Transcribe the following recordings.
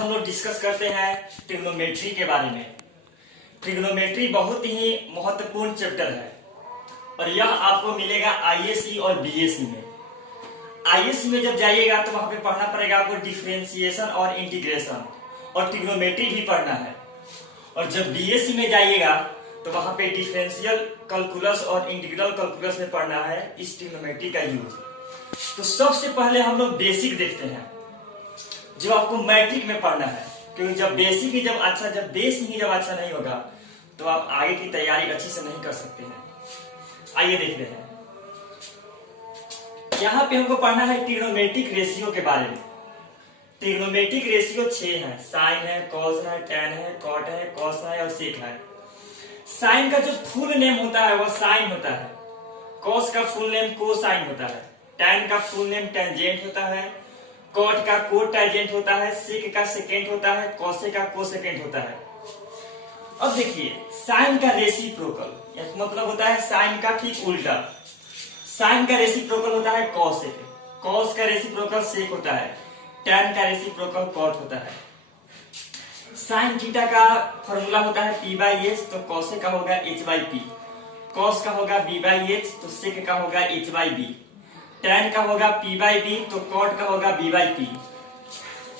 हम लोग डिस्कस करते हैं ट्रिग्नोमेट्री के बारे में। ट्रिग्नोमेट्री बहुत ही महत्वपूर्ण चैप्टर है और यह आपको मिलेगा आईएससी और बीएससी में। आईएससी में जब जाइएगा तो वहां पे पढ़ना पड़ेगा आपको डिफरेंशिएशन और इंटीग्रेशन और ट्रिग्नोमेट्री भी पढ़ना है। और जब बीएससी में जाइएगा तो वहां पे डिफरेंशियल कैलकुलस और इंटीग्रल कैलकुलस में पढ़ना है इस ट्रिग्नोमेट्री का यूज। तो सबसे पहले हम लोग बेसिक देखते हैं जो आपको मैट्रिक में पढ़ना है, क्योंकि जब बेसिक ही जब बेस ही जब अच्छा नहीं होगा तो आप आगे की तैयारी अच्छी से नहीं कर सकते हैं। आइए देखते हैं। यहाँ पे हमको पढ़ना है ट्रिग्नोमेट्रिक रेशियो के बारे में। ट्रिग्नोमेट्रिक रेशियो 6 है, साइन है, कॉस है, टैन है, कॉट है, कॉस है और सेक है। साइन का जो फुल नेम होता है वह साइन होता है, कॉस का फुल नेम कोसाइन होता है, टैन का फुल नेम टेंजेंट होता है, कॉट का कोटैंजेंट होता है, सेक का सेकेंट होता है, कॉसे का कोसेकेंट होता है। अब देखिए साइन का रेसिप्रोकल मतलब होता है साइन का ठीक उल्टा। साइन का रेसिप्रोकल होता है कॉसेक, कॉस का रेसिप्रोकल सेक होता है, टैन का रेसिप्रोकल कॉट होता है। साइन थीटा का फॉर्मूला होता है p/h, तो कॉसेक का होगा h/p, कॉस का होगा b/h, तो सेक का होगा h/b, टैन का होगा p/b, तो कॉट का होगा b/p।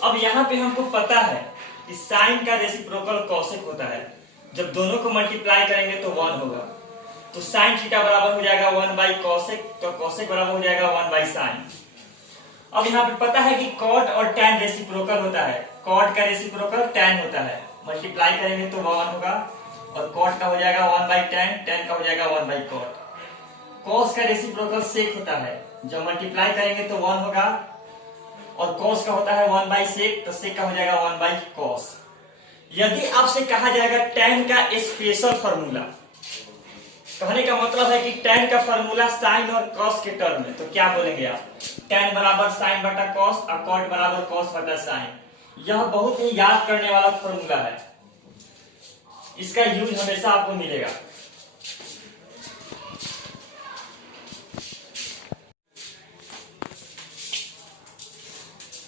अब यहाँ पे हमको पता है कि साइन का रेसिप्रोकल कॉसेक होता है, जब दोनों को मल्टीप्लाई करेंगे तो 1 होगा, तो साइन थीटा बराबर हो जाएगा 1/कॉसेक, तो कॉसेक बराबर हो जाएगा 1/साइन। अब यहाँ पे पता है कि कॉट और टैन रेसिप्रोकल होता है, कॉट का रेसिप्रोकल टैन होता है, मल्टीप्लाई करेंगे तो 1 होगा और कॉट का हो जाएगा 1/टैन, टैन का हो जाएगा 1/कॉट। कॉस का रेसिप्रोकल सेक होता है, जब मल्टीप्लाई करेंगे तो 1 होगा और कॉस का होता है 1/सेक, तो सेक का हो जाएगा 1/कॉस। यदि आपसे कहा जाएगा टैन का स्पेशल फॉर्मूला, कहने का मतलब है कि टैन का फॉर्मूला साइन और कॉस के टर्म में, तो क्या बोलेंगे आप? टैन बराबर साइन बटा कॉस और कॉट बराबर कॉस बटा साइन। यह बहुत ही याद करने वाला फॉर्मूला है, इसका यूज हमेशा आपको मिलेगा।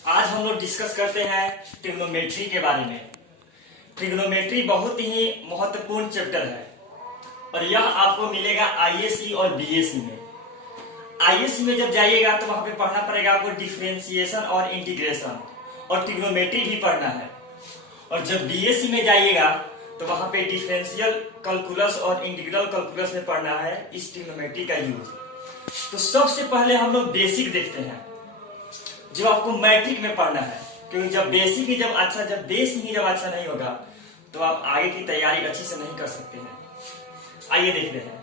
आज हम लोग डिस्कस करते हैं ट्रिग्नोमेट्री के बारे में। ट्रिग्नोमेट्री बहुत ही महत्वपूर्ण चैप्टर है और यह आपको मिलेगा आईएससी और बीएससी में। आईएससी में जब जाइएगा तो वहां पे पढ़ना पड़ेगा आपको डिफरेंशिएशन और इंटीग्रेशन और ट्रिग्नोमेट्री भी पढ़ना है। और जब बीएससी में जाइएगा तो वहां पे डिफरेंशियल कैलकुलस और इंटीग्रल कैलकुलस में पढ़ना है इस ट्रिग्नोमेट्री का यूज। तो सबसे पहले हम लोग बेसिक देखते हैं जो आपको मैट्रिक में पढ़ना है, क्योंकि जब बेसिक ही जब बेस ही जब अच्छा नहीं होगा तो आप आगे की तैयारी अच्छी से नहीं कर सकते हैं। आइए देखते हैं।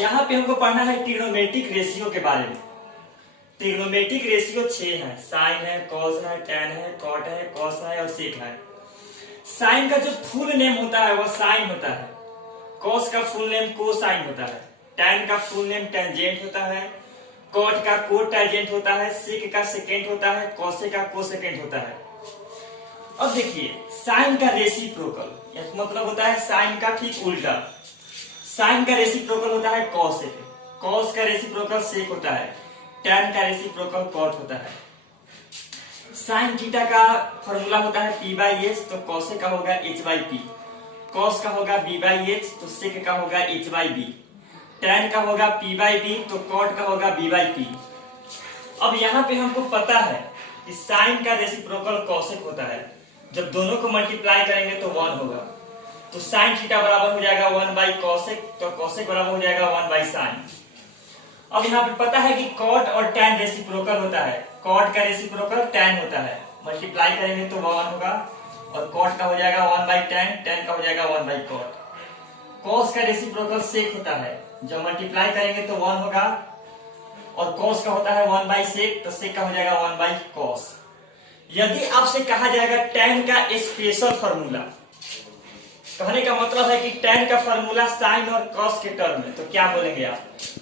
यहाँ पे हमको पढ़ना है ट्रिग्नोमेट्रिक रेशियो के बारे में। ट्रिग्नोमेट्रिक रेशियो 6 है, साइन है, कॉस है, टैन है, कॉट है, कॉस है और सेक है। साइन का जो फुल नेम होता है वह साइन होता है, कॉस का फुल नेम कोसाइन होता है, टैन का फुल नेम टेंजेंट होता है, कॉट का कोटैंजेंट होता है, सेक का सेकेंट होता है, कॉसे का कोसेकेंट होता है। अब देखिए साइन का रेसिप्रोकल मतलब होता है साइन का ठीक उल्टा। साइन का रेसिप्रोकल होता है कॉसेक, कॉस का रेसिप्रोकल सेक होता है, टैन का रेसिप्रोकल कॉट होता है। साइन थीटा का फॉर्मूला होता है p/h, तो कॉसेक का होगा h/p, कॉस का होगा b/h, तो सेक का होगा h/b, टैन का होगा p/b, तो कॉट का होगा b/p। अब यहाँ पे हमको पता है कि साइन का रेसिप्रोकल कॉसेक होता है, जब दोनों को मल्टीप्लाई करेंगे तो 1 होगा, तो साइन थीटा बराबर हो जाएगा 1/कॉसेक, तो कॉसेक बराबर हो जाएगा 1/साइन। अब यहाँ पे पता है कि कॉट और टैन रेसिप्रोकल होता है, कॉट का रेसिप्रोकल टैन होता है, मल्टीप्लाई करेंगे तो 1 होगा और कॉट का हो जाएगा 1/टैन, टैन का हो जाएगा 1/कॉट। कॉस का रेसिप्रोकल सेक होता है, जब मल्टीप्लाई करेंगे तो 1 होगा और कॉस का होता है 1/सेक, तो सेक का हो जाएगा 1/कॉस। यदि आपसे कहा जाएगा टैन का स्पेशल फॉर्मूला, कहने का मतलब है कि टैन का फॉर्मूला साइन और कॉस के टर्म में, तो क्या बोलेंगे आप?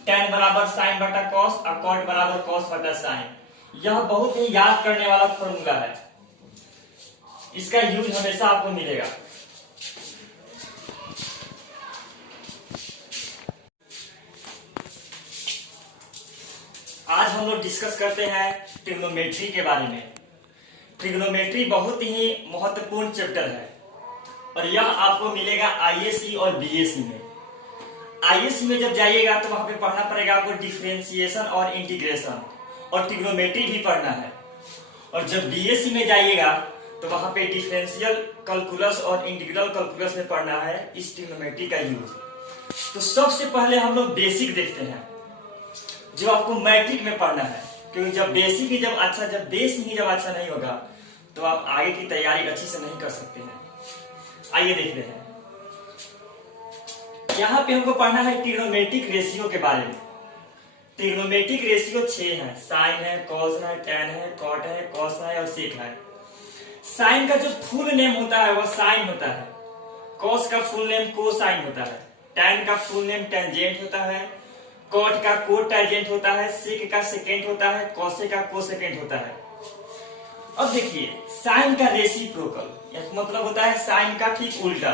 टैन बराबर साइन बटा कॉस और कॉट बराबर कॉस बटा साइन। यह बहुत ही याद करने वाला फॉर्मूला है, इसका यूज हमेशा आपको मिलेगा। आज हम लोग डिस्कस करते हैं ट्रिग्नोमेट्री के बारे में। ट्रिग्नोमेट्री बहुत ही महत्वपूर्ण चैप्टर है और यह आपको मिलेगा आईएससी और बीएससी में। आईएससी में जब जाइएगा तो वहां पे पढ़ना पड़ेगा आपको डिफरेंशिएशन और इंटीग्रेशन और ट्रिग्नोमेट्री भी पढ़ना है। और जब बीएससी में जाइएगा तो वहां पे डिफरेंशियल कैलकुलस और इंटीग्रल कैलकुलस में पढ़ना है इस ट्रिग्नोमेट्री का यूज। तो सबसे पहले हम लोग बेसिक देखते हैं जो आपको मैट्रिक में पढ़ना है, क्योंकि जब बेसिक ही जब बेस ही जब अच्छा नहीं होगा तो आप आगे की तैयारी अच्छी से नहीं कर सकते हैं। आइए देखते हैं। यहाँ पे हमको पढ़ना है ट्रिग्नोमेट्रिक रेशियो के बारे में। ट्रिग्नोमेट्रिक रेशियो 6 है, साइन है, कॉस है, टैन है, कॉट है, कॉस है और सेक है। साइन का जो फुल नेम होता है वो साइन होता है, कॉस का फुल नेम कोसाइन होता है, टैन का फुल नेम टेंजेंट होता है, कॉट का कोटैंजेंट होता है, सेक का सेकेंट होता है, कॉसे का कोसेकेंट होता है। अब देखिए साइन का रेसिप्रोकल मतलब होता है साइन का ठीक उल्टा।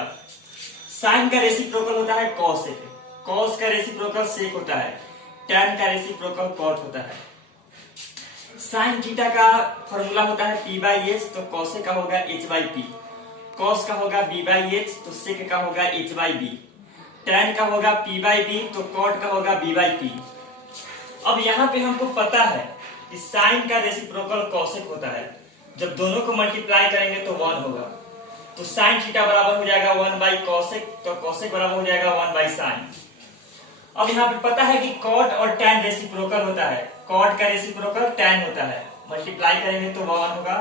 साइन का रेसिप्रोकल होता है कॉसेक, कॉस का रेसिप्रोकल सेक होता है, टैन का रेसिप्रोकल कॉट होता है। साइन थीटा का फॉर्मूला होता है पी बाई एच, तो कॉसेक का होगा एच बाई पी, कॉस का होगा बी बाई एच, तो सेक का होगा एच बाई बी, टैन का होगा पी बाई बी, तो कॉट का होगा बी बाई पी। अब यहाँ पे हमको पता है कि साइन का रेसिप्रोकल कॉसेक होता है, जब दोनों को मल्टीप्लाई करेंगे तो 1 होगा, तो साइन थीटा बराबर हो जाएगा 1 बाई कॉसेक, तो कॉसेक बराबर हो जाएगा 1 बाई साइन। अब यहाँ पे पता है कि कॉट और टैन रेसिप्रोकल होता है, कॉट का रेसिप्रोकल टैन होता है, मल्टीप्लाई करेंगे तो 1 होगा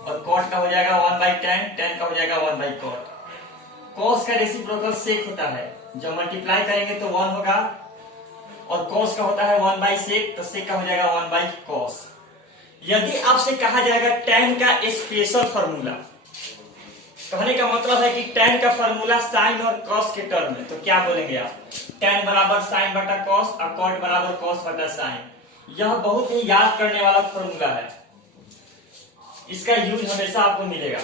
और कॉट का हो जाएगा 1 बाई टैन, टैन का हो जाएगा 1 बाई कॉट। कॉस का रेसिप्रोकल सेक होता है, जब मल्टीप्लाई करेंगे तो 1 होगा और कॉस का होता है 1 बाई सेक, तो सेक का हो जाएगा 1 बाई कॉस। यदि आपसे कहा जाएगा टैन का स्पेशल फॉर्मूला, कहने का मतलब है कि टैन का फॉर्मूला साइन और कॉस के टर्म में, तो क्या बोलेंगे आप? टैन बराबर साइन बटा कॉस और कॉट बराबर कॉस बटा साइन। यह बहुत ही याद करने वाला फॉर्मूला है, इसका यूज हमेशा आपको मिलेगा।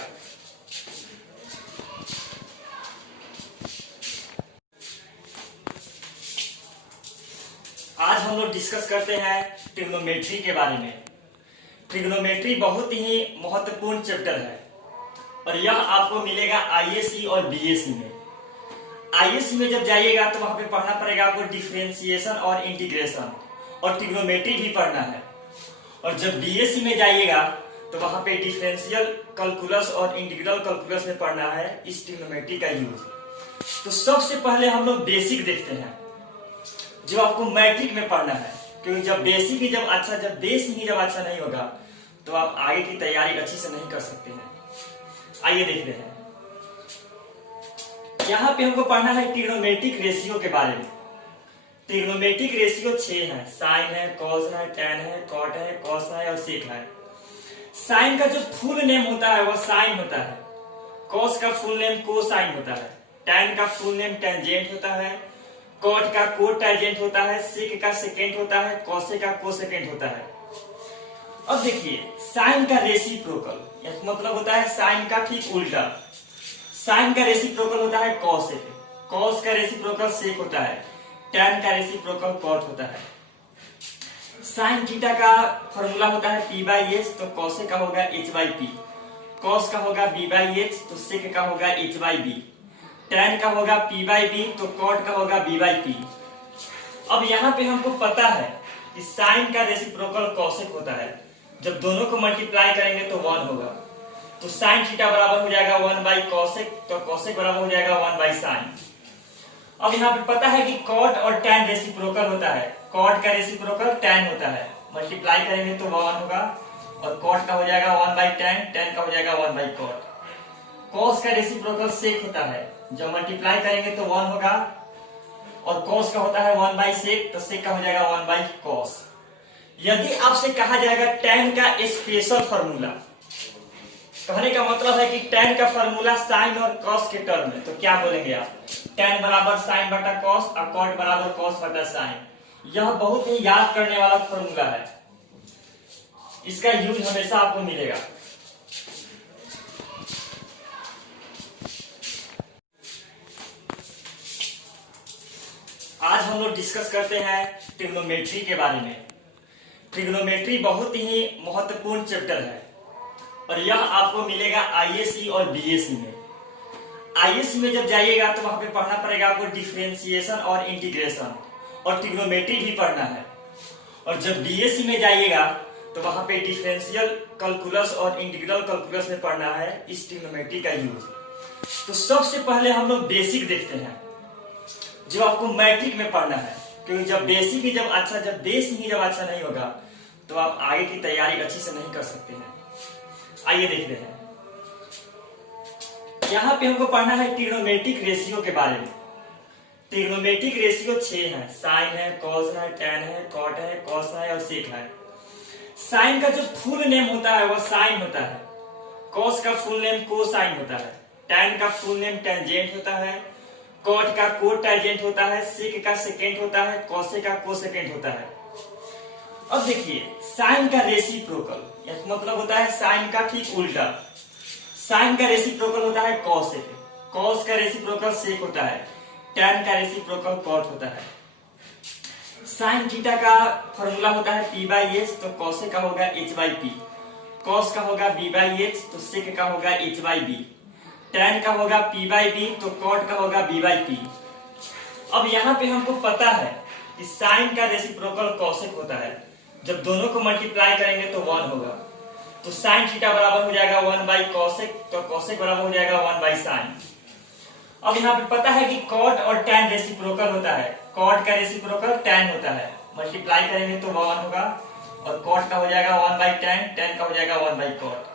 आज हम लोग डिस्कस करते हैं ट्रिग्नोमेट्री के बारे में। ट्रिग्नोमेट्री बहुत ही महत्वपूर्ण चैप्टर है और यह आपको मिलेगा आईएससी और बीएससी में। आईएससी में जब जाइएगा तो वहां पे पढ़ना पड़ेगा आपको डिफरेंशिएशन और इंटीग्रेशन और ट्रिग्नोमेट्री भी पढ़ना है। और जब बीएससी में जाइएगा तो वहां पे डिफरेंशियल कैलकुलस और इंटीग्रल कैलकुलस में पढ़ना है इस ट्रिग्नोमेट्री का यूज। तो सबसे पहले हम लोग बेसिक देखते हैं जो आपको मैट्रिक में पढ़ना है, क्योंकि जब बेसिक ही जब बेस ही जब अच्छा नहीं होगा तो आप आगे की तैयारी अच्छी से नहीं कर सकते हैं। आइए देखते हैं। यहाँ पे हमको पढ़ना है ट्रिग्नोमेट्रिक रेशियो के बारे में। ट्रिग्नोमेट्रिक रेशियो 6 है, साइन है, कॉस है, टैन है, कॉट है, कॉस है और सेक है। साइन का जो फुल नेम होता है वो साइन होता है, कॉस का फुल नेम कोसाइन होता है, टैन का फुल नेम टेंजेंट होता है, कॉट का कोटैंजेंट होता है, सेक का सेकेंट होता है, कॉसे का कोसेकेंट होता है। अब देखिए साइन का रेसिप्रोकल मतलब होता है साइन का ठीक उल्टा। साइन का रेसिप्रोकल होता है कॉसेक, कॉस का रेसिप्रोकल सेक होता है, टैन का रेसिप्रोकल कॉट होता है। साइन थीटा का फॉर्मूला होता है पी बाई एच, तो कॉसेक का होगा एच बाई पी, कॉस का होगा बी बाई एच, तो सेक का होगा एच बाई बी, टैन का होगा पी बाई बी, तो कॉट का होगा बी बाई पी। अब यहाँ पे हमको पता है कि साइन का रेसिप्रोकल कॉसेक होता है, जब दोनों को मल्टीप्लाई करेंगे तो 1 होगा, तो साइन थीटा बराबर हो जाएगा 1 बाई कॉसेक, तो कॉसेक बराबर हो जाएगा 1 बाई साइन। अब यहाँ पे पता है कि कॉट और टैन रेसिप्रोकल होता है, कॉट का रेसिप्रोकल टैन होता है, मल्टीप्लाई करेंगे तो 1 होगा और कॉट का हो जाएगा 1 बाई टैन, टैन का हो जाएगा 1 बाई कॉट। कॉस का रेसिप्रोकल सेक होता है, जब मल्टीप्लाई करेंगे तो 1 होगा और कॉस का होता है 1 बाई सेक, तो सेक का हो जाएगा 1 बाई कॉस। यदि आपसे कहा जाएगा टैन का स्पेशल फॉर्मूला, कहने का मतलब है कि टैन का फॉर्मूला साइन और कॉस के टर्म में, तो क्या बोलेंगे आप? टैन बराबर साइन बटा कॉस और कॉट बराबर कॉस बटा साइन। यह बहुत ही याद करने वाला फॉर्मूला है, इसका यूज हमेशा आपको मिलेगा। आज हम लोग डिस्कस करते हैं ट्रिग्नोमेट्री के बारे में। ट्रिग्नोमेट्री बहुत ही महत्वपूर्ण चैप्टर है और यह आपको मिलेगा आईएससी और बीएससी में। आईएससी में जब जाइएगा तो वहां पे पढ़ना पड़ेगा आपको डिफरेंशिएशन और इंटीग्रेशन और ट्रिग्नोमेट्री भी पढ़ना है। और जब बीएससी में जाइएगा तो वहां पे डिफरेंशियल कैलकुलस और इंटीग्रल कैलकुलस में पढ़ना है इस ट्रिग्नोमेट्री का यूज। तो सबसे पहले हम लोग बेसिक देखते हैं जो आपको मैट्रिक में पढ़ना है, क्योंकि जब बेसिक ही जब बेस ही जब अच्छा नहीं होगा तो आप आगे की तैयारी अच्छी से नहीं कर सकते हैं। आइए देखते हैं। यहाँ पे हमको पढ़ना है ट्रिग्नोमेट्रिक रेशियो के बारे में। ट्रिग्नोमेट्रिक रेशियो 6 है, साइन है, कॉस है, टैन है, कॉट है, कॉस है और सेक है। साइन का जो फुल नेम होता है वह साइन होता है, कॉस का फुल नेम कोसाइन होता है, टैन का फुल नेम टेंजेंट होता है, कॉट का को टेंजेंट होता है, सेक का सेकेंड होता है, कॉसे का कोसेकेंड होता है। अब देखिए साइन का रेसिप्रोकल मतलब होता है साइन का ठीक उल्टा। साइन का रेसिप्रोकल होता है कॉसेक, कॉस का रेसिप्रोकल सेक होता है, टैन का रेसिप्रोकल कॉट होता है। साइन थीटा का फॉर्मूला होता है p बाई एच, तो कॉसेक का होगा h बाई पी, कॉस का होगा b बाई एच, तो सेक का होगा h बाई बी, टैन का होगा p बाई बी, तो कॉट का होगा b बाई पी। अब यहाँ पे हमको पता है कि साइन का रेसिप्रोकल कॉसेक होता है, जब दोनों को मल्टीप्लाई करेंगे तो 1 होगा, तो साइन थीटा बराबर हो जाएगा 1 बाई कॉसेक, तो कॉसेक बराबर हो जाएगा 1 बाई साइन। अब यहाँ पे पता है कि कॉट और टैन रेसिप्रोकल होता है, कॉट का रेसिप्रोकल टैन होता है, मल्टीप्लाई करेंगे तो 1 होगा और कॉट का हो जाएगा 1 बाई टैन, टैन का हो जाएगा 1 बाई कॉट।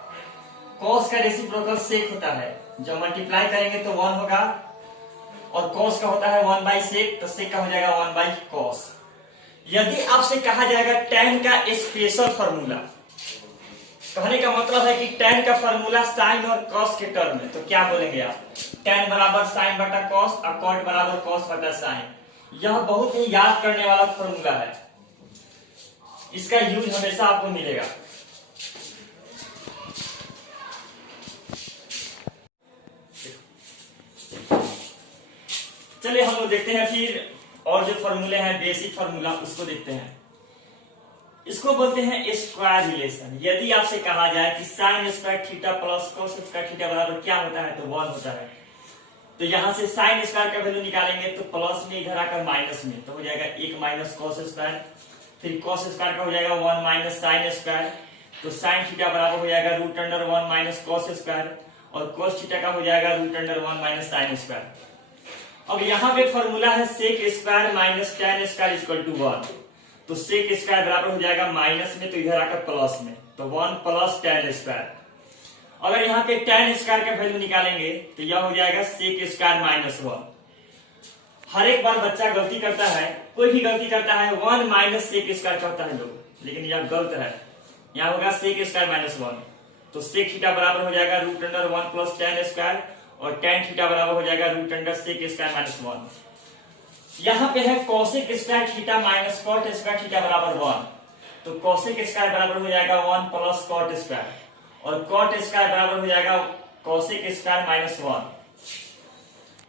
कॉस का रेसिप्रोकल सेक होता है, जब मल्टीप्लाई करेंगे तो 1 होगा और कॉस का होता है 1 बाई सेक, तो सेक का हो जाएगा 1 बाई कॉस। यदि आपसे कहा जाएगा टैन का स्पेशल फॉर्मूला, कहने का मतलब है कि टैन का फॉर्मूला साइन और कॉस के टर्म में, तो क्या बोलेंगे आप? टैन बराबर साइन बटा कॉस और कॉट बराबर कॉस बटा साइन। यह बहुत ही याद करने वाला फॉर्मूला है, इसका यूज हमेशा आपको मिलेगा। चलिए हम लोग देखते हैं फिर और जो फॉर्मूले हैं बेसिक फॉर्मूला उसको देखते हैं। इसको बोलते हैं स्क्वायर रिलेशन। यदि आपसे कहा जाए कि sine square theta plus cos square theta बराबर क्या होता है, तो 1 होता है। तो यहां से साइन स्क्वायर का वैल्यू निकालेंगे तो प्लस में इधर आकर माइनस में, तो हो जाएगा 1 माइनस कॉस स्क्वायर, फिर कॉस स्क्वायर का हो जाएगा 1 माइनस साइन स्क्वायर, तो साइन थीटा बराबर हो जाएगा √1 माइनस कॉस स्क्वायर और कॉस थीटा का हो जाएगा √1 माइनस साइन स्क्वायर। अब यहाँ पे फॉर्मूला है sec square minus tan square equal to 1, तो सेक स्क्वायर बराबर हो जाएगा माइनस में, तो इधर आकर प्लस में, तो 1 प्लस टैन स्क्वायर। अगर यहाँ पे टैन स्क्वायर का वैल्यू निकालेंगे तो यह हो जाएगा सेक स्क्वायर माइनस 1। हर एक बार बच्चा गलती करता है, कोई भी गलती करता है 1 माइनस सेक स्क्वायर करता है लोग, लेकिन यह गलत है। यहाँ होगा सेक स्क्वायर माइनस 1, तो सेक थीटा बराबर हो जाएगा √1 प्लस टैन स्क्वायर और टैन थीटा बराबर हो जाएगा √सेक स्क्वायर माइनस 1। यहाँ पे है cosec square theta minus cot square theta बराबर 1, तो कॉसेक स्क्वायर बराबर हो जाएगा 1 प्लस कॉट स्क्वायर और कॉट स्क्वायर बराबर हो जाएगा कॉसेक स्क्वायर माइनस 1।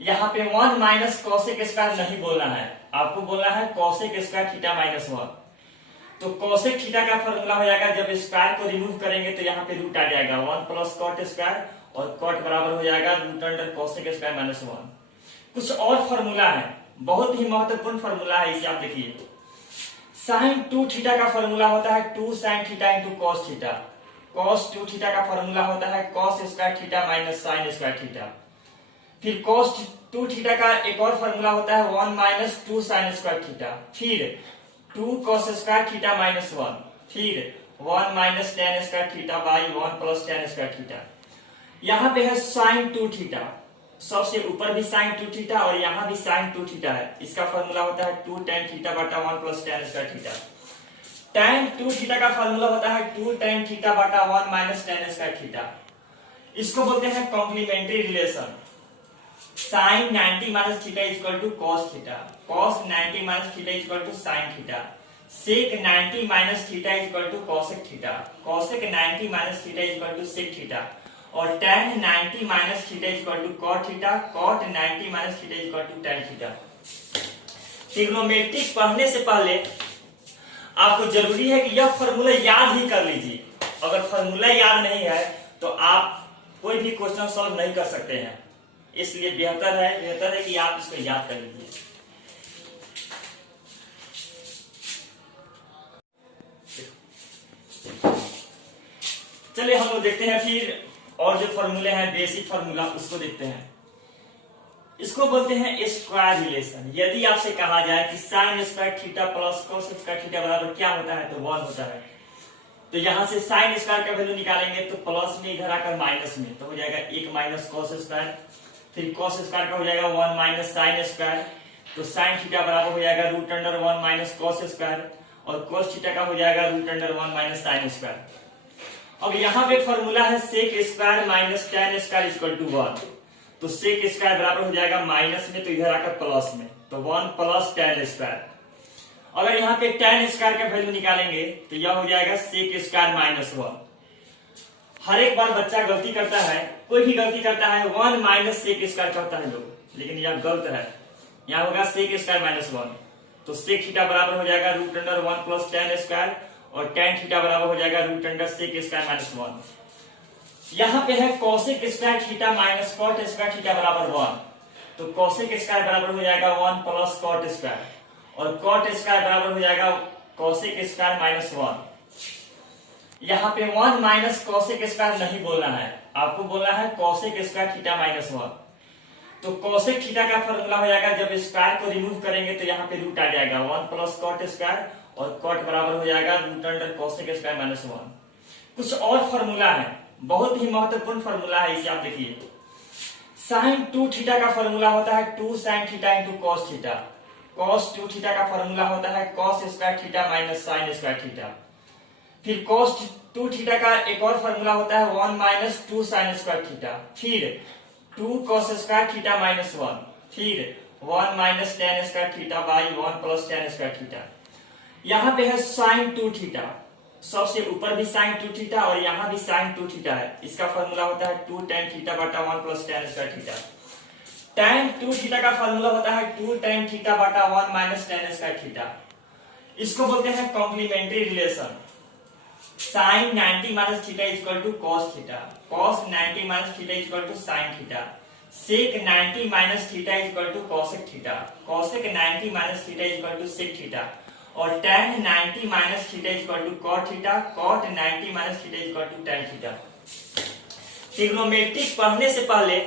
यहाँ पे 1 माइनस कॉसेक स्क्वायर नहीं बोलना है, आपको बोलना है कॉसेक स्क्वायर थीटा माइनस 1। तो कॉसेक थीटा का फॉर्मूला हो जाएगा, जब स्क्वायर को रिमूव करेंगे तो यहाँ पे रूट आ जाएगा 1 प्लस कॉट स्क्वायर और कॉट बराबर हो जाएगा √कॉसेक स्क्वायर माइनस 1। कुछ और फॉर्मूला है, बहुत ही महत्वपूर्ण फॉर्मूला है, इसे आप देखिए। साइन 2 थीटा का फॉर्मूला होता है 2 sine theta into cos theta. Cos 2 theta का फॉर्मूला होता है cos square theta minus sine square theta. फिर कॉस 2 थीटा का एक और फॉर्मूला होता है 1 माइनस 2 साइन स्क्वायर थीटा, फिर 2 कॉस स्क्वायर थीटा माइनस 1, फिर 1 minus ten square theta by 1 plus ten square theta. यहाँ पे है साइन 2 थीटा, सबसे ऊपर भी साइन 2 थीटा और यहाँ भी साइन 2 थीटा है, इसका फॉर्मूला होता है 2 tan थीटा बटा 1 plus ten square theta. tan 2 theta का फॉर्मूला होता है 2 tan थीटा बटा 1 माइनस टेन स्क्वायर थीटा। इसको बोलते हैं complementary relation. Sine 90 minus theta equal to cos theta, cos 90 minus theta equal to sine theta, sec 90 minus theta equal to cosec theta, cosec 90 minus theta equal to sec theta और tan 90 minus theta equal to cot theta, cot 90 minus theta equal to tan theta. Trigonometric पढ़ने से पहले आपको जरूरी है कि यह formula याद ही कर लीजिए। अगर फॉर्मूला याद नहीं है तो आप कोई भी क्वेश्चन सॉल्व नहीं कर सकते हैं। इसलिए बेहतर है कि आप इसको याद कर लीजिए। चलिए हम लोग देखते हैं फिर और जो फॉर्मूले हैं बेसिक फार्मूला उसको देखते हैं। इसको बोलते हैं स्क्वायर रिलेशन। यदि आपसे कहा जाए कि sine square theta plus cos square theta बराबर क्या होता है, तो 1 होता है। तो यहां से साइन स्क्वायर का वैल्यू निकालेंगे तो प्लस में इधर आकर माइनस में, तो हो जाएगा 1 माइनस कॉस स्क्वायर। फिर कॉस स्क्वायर का हो जाएगा 1 माइनस साइन स्क्वायर, तो साइन थीटा बराबर हो जाएगा √1 माइनस कॉस स्क्वायर, और कॉस थीटा का हो जाएगा √1 माइनस साइन स्क्वायर। अब यहाँ पे फॉर्मूला है sec square minus tan square equal to 1। तो सेक स्क्वायर बराबर हो जाएगा माइनस में, तो इधर आकर प्लस में, तो 1 प्लस tan स्क्वायर। अगर यहाँ पे tan स्क्वायर का वैल्यू निकालेंगे तो यह हो जाएगा सेक स्क्वायर माइनस 1। हर एक बार बच्चा गलती करता है, कोई भी गलती करता है 1 माइनस सेक स्क्वायर करता है लोग, लेकिन यह गलत है। यहाँ होगा सेक स्क्वायर माइनस 1, तो सेक थीटा बराबर हो जाएगा √1 प्लस tan स्क्वायर, और tan थीटा बराबर हो जाएगा √1 सेक स्क्वायर माइनस 1। यहाँ पे है cosec square theta minus cot square theta बराबर 1, तो कॉसेक स्क्वायर बराबर हो जाएगा 1 प्लस कॉट स्क्वायर, और कॉट स्क्वायर बराबर हो जाएगा कॉसेक स्क्वायर माइनस 1। यहाँ पे 1 माइनस कॉसेक स्क्वायर नहीं बोलना है, आपको बोलना है कॉसेक स्क्वायर थीटा माइनस 1। तो कॉसेक थीटा का फॉर्मूला हो जाएगा, जब स्क्वायर को रिमूव करेंगे तो यहाँ पे रूट आ जाएगा 1 प्लस कॉट स्क्वायर, और कॉट बराबर हो जाएगा √1 कॉसेक स्क्वायर माइनस 1। कुछ और फॉर्मूला है, बहुत ही महत्वपूर्ण फॉर्मूला है, इसे आप देखिए। साइन 2 थीटा का फॉर्मूला होता है 2 sine theta into cos theta. Cos 2 theta का फॉर्मूला होता है cos square theta minus sine square theta. फिर कॉस 2 थीटा का एक और फॉर्मूला होता है 1 माइनस 2 साइन स्क्वायर थीटा। फिर 2 कॉस स्क्वायर थीटा माइनस 1। फिर 1 minus tan square theta by 1 plus tan square theta. यहाँ पे है साइन 2 थीटा, सबसे ऊपर भी साइन 2 थीटा और यहाँ भी साइन 2 थीटा है। इसका फॉर्मूला होता है 2 tan थीटा बटा 1 plus tan square theta. tan 2 theta का फॉर्मूला होता है 2 tan थीटा बटा 1 माइनस tan स्क्वायर थीटा। इसको बोलते हैं complementary relation. Sine 90 minus theta equal to cos theta, cos 90 minus theta equal to sine theta, sec 90 minus theta equal to cosec theta, cosec 90 minus theta equal to sec theta, और tan 90 minus theta equal to cot theta, cot 90 minus theta equal to tan theta. Trigonometric पढ़ने से पहले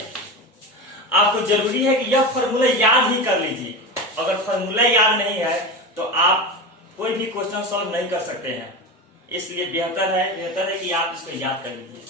आपको जरूरी है कि यह formula याद ही कर लीजिए। अगर फॉर्मूला याद नहीं है तो आप कोई भी क्वेश्चन सॉल्व नहीं कर सकते हैं। इसलिए बेहतर है कि आप इसको याद कर लीजिए।